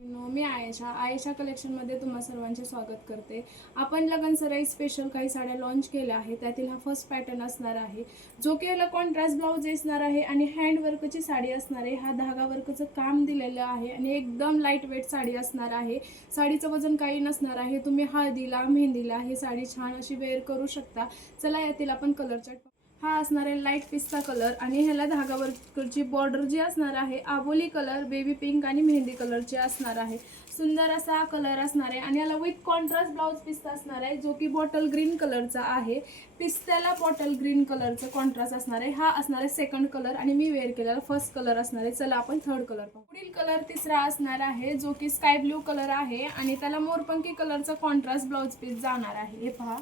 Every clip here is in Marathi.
मी आयेशा कलेक्शनमध्ये तुम्हा सर्वांचे स्वागत करते। आपण लगन सराई स्पेशल काही साड्या लॉन्च केल्या आहेत। त्यातील हा फर्स्ट पॅटर्न असणार आहे, जो की याला कॉन्ट्रास्ट ब्लाउज असणार आहे आणि हँड वर्कची साडी असणार आहे। हा धागा वर्कचं काम दिलेलं आहे आणि एकदम लाईट वेट साडी असणार आहे। साडीचं वजन काही नसणार आहे। तुम्ही हळदीला, मेहंदीला ही साडी छान अशी वेअर करू शकता। चला यातील आपण कलर चार्ट। हा असणार आहे लाईट पिस्ता कलर आणि ह्याला धागा वर्कची बॉर्डर जी असणार आहे आबोली कलर, बेबी पिंक आणि मेहंदी कलरची असणार आहे। सुंदर असा कलर असणार आहे आणि याला विथ कॉन्ट्रास्ट ब्लाउज पिस्ता असणार आहे, जो की बॉटल ग्रीन कलरचा आहे। पिस्त्याला बॉटल ग्रीन कलरचं कॉन्ट्रास्ट असणार आहे। हा असणार आहे सेकंड कलर आणि मी वेअर केलेला फर्स्ट कलर असणार आहे। चला आपण थर्ड कलर पाहू। पुढील कलर तिसरा असणार आहे, जो की स्काय ब्लू कलर आहे आणि त्याला मोरपंखी कलरचा कॉन्ट्रास्ट ब्लाउज पीस जाणार आहे। हे पहा,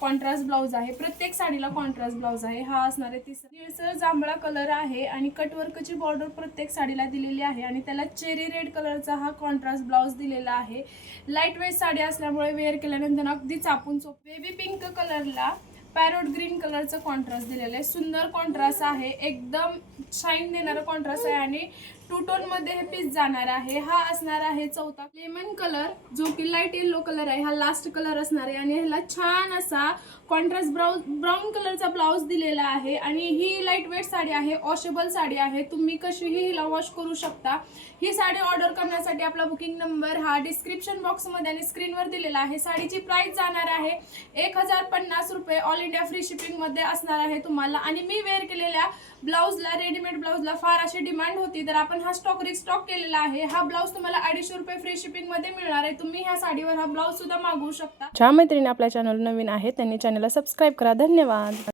कॉन्ट्रास्ट ब्लाउज आहे। प्रत्येक साडीला कॉन्ट्रास्ट ब्लाउज आहे। हा असणार आहे तिसरा निळसर जांभळा कलर आहे आणि कटवर्कची बॉर्डर प्रत्येक साडीला दिलेली आहे आणि त्याला चेरी रेड कलरचा हा कॉन्ट्रास्ट ब्लाउज दिलेला आहे। लाईट वेट साडी असल्यामुळे वेअर केल्यानंतर अगदी चापून बेबी पिंक कलरला पॅरोट ग्रीन कलरचा कॉन्ट्रास्ट दिलेला आहे। सुंदर कॉन्ट्रास्ट आहे, एकदम शाईन देणारा कॉन्ट्रास्ट आहे आणि टू टोन मध्ये हे पीस जाणार आहे। हा असणार आहे चौथा लेमन कलर, जो की लाईट येलो कलर आहे। हा लास्ट कलर असणार आहे आणि ह्याला छान असा कॉन्ट्रास्ट ब्राऊन कलरचा ब्लाउज दिलेला आहे आणि ही लाईट वेट साडी आहे, वॉशेबल साडी आहे। तुम्ही कशीही हिला वॉश करू शकता। ही साडी ऑर्डर करण्यासाठी आपला बुकिंग नंबर हा डिस्क्रिप्शन बॉक्समध्ये आणि स्क्रीनवर दिलेला आहे। साडीची प्राइस जाणार आहे 1050 रुपये, ऑल इंडिया फ्री शिपिंग मध्ये असणार आहे तुम्हाला। आणि मी वेअर केलेल्या ब्लाउजला, रेडीमेड ब्लाउजला फार अशी डिमांड होती, तर आपण हा स्टॉक रिस्टॉक केलेला आहे। हा ब्लाउज तुम्हाला 250 रुपये फ्री शिपिंग मध्ये मिळणार आहे। तुम्ही ह्या साडीवर हा ब्लाउज सुद्धा मागवू शकता। ज्या मैत्रिणी आपल्या चॅनल नवीन आहे त्यांनी चॅनलला सबस्क्राइब करा। धन्यवाद।